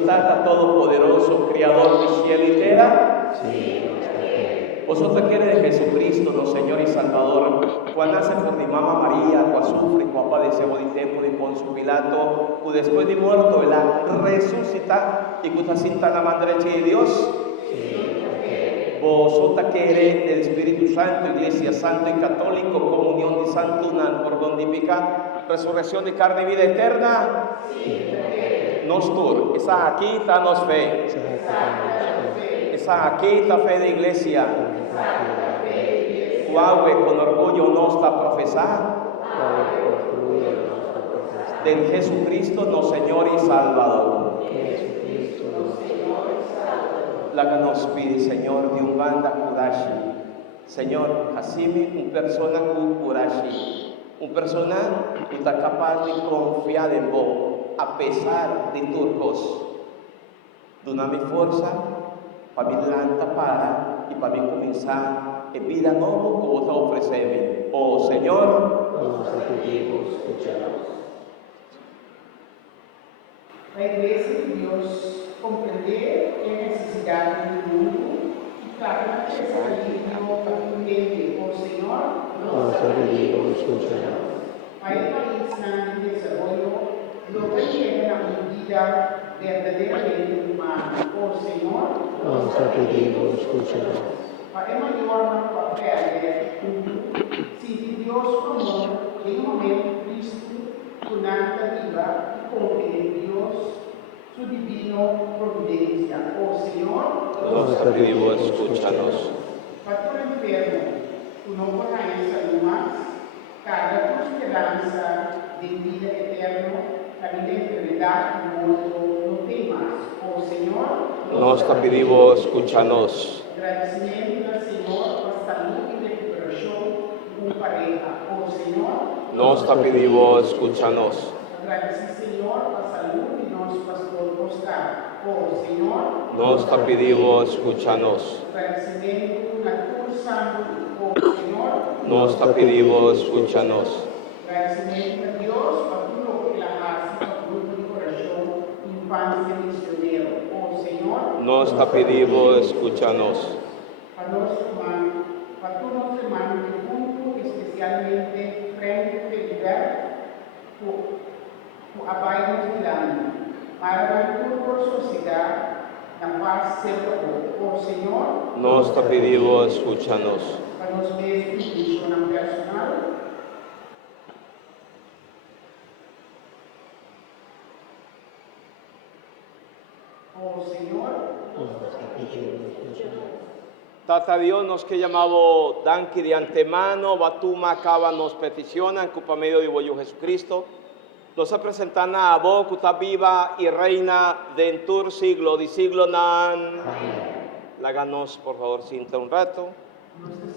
Dios Tata Todopoderoso, Creador de cielo y tierra. Sí, Vosotros quieres de Jesucristo, no Señor y Salvador, cuando nace por mi mamá María, cuando sufre, cuando padece de tiempo de Poncio Pilato, y después de muerto, él resucita y cuando se sienta en la mano derecha de Dios. Vosotros queréis del Espíritu Santo, Iglesia Santo y Católico, comunión de santo, una perdónica, resurrección de carne y vida eterna. Nos tur, esa aquí está nos fe. Esa aquí está fe de iglesia. Huawei con orgullo nos está profesar. Del Jesucristo, no Señor y Salvador. La que nos pide, Señor, de un banda curashi. Señor, así una persona con curashi. Una persona que está capaz de confiar en vos, a pesar de turcos. Dona-me força para me levantar y para me comenzar a vida nueva que vos ofreceme. Oh Señor, La Iglesia de Dios comprender la necesidad del mundo y clama que ese alivio patente, oh Señor, a el país en desarrollo, lo que llega a una vida verdaderamente humana, oh Señor, a el mayor papel si Dios amor en un momento Cristo una viva y confía en Dios su divino providencia. Oh Señor, nos pedimos, escúchanos. para todo enfermo, tu no conoces salud más, carga tu esperanza de vida eterna, la vida enfermedad y muerto, no temas. Oh Señor, Nos pedimos, escúchanos. agradecimiento al Señor por salud y recuperación de una pareja. Oh Señor, Nos pedimos, escúchanos. agradece, Señor, a salud de nuestro pastor Oscar. Oh, Señor, Nos pedimos, escúchanos. agradecimiento a tu santo. Oh, Señor, Nos pedimos, escúchanos. agradecimiento a Dios por tu lo que la hace, por tu corazón, infancia misionero. Oh, Señor, Nos pedimos, escúchanos. para tu nuestro hermano difunto, especialmente frente a Felipe, o abaixo de ano, para por sociedade, na paz sempre o Senhor, Nos pedimos, escúchanos. para nos mesmos e na personal, o Senhor, Tata Dios nos que llamado danki de antemano, batuma acaba nos peticionan, que por medio de Boyo Jesucristo, nos presentan a vos, que está viva y reina dentro del siglo, de siglo nan. Láganos, por favor, cinta un rato. nos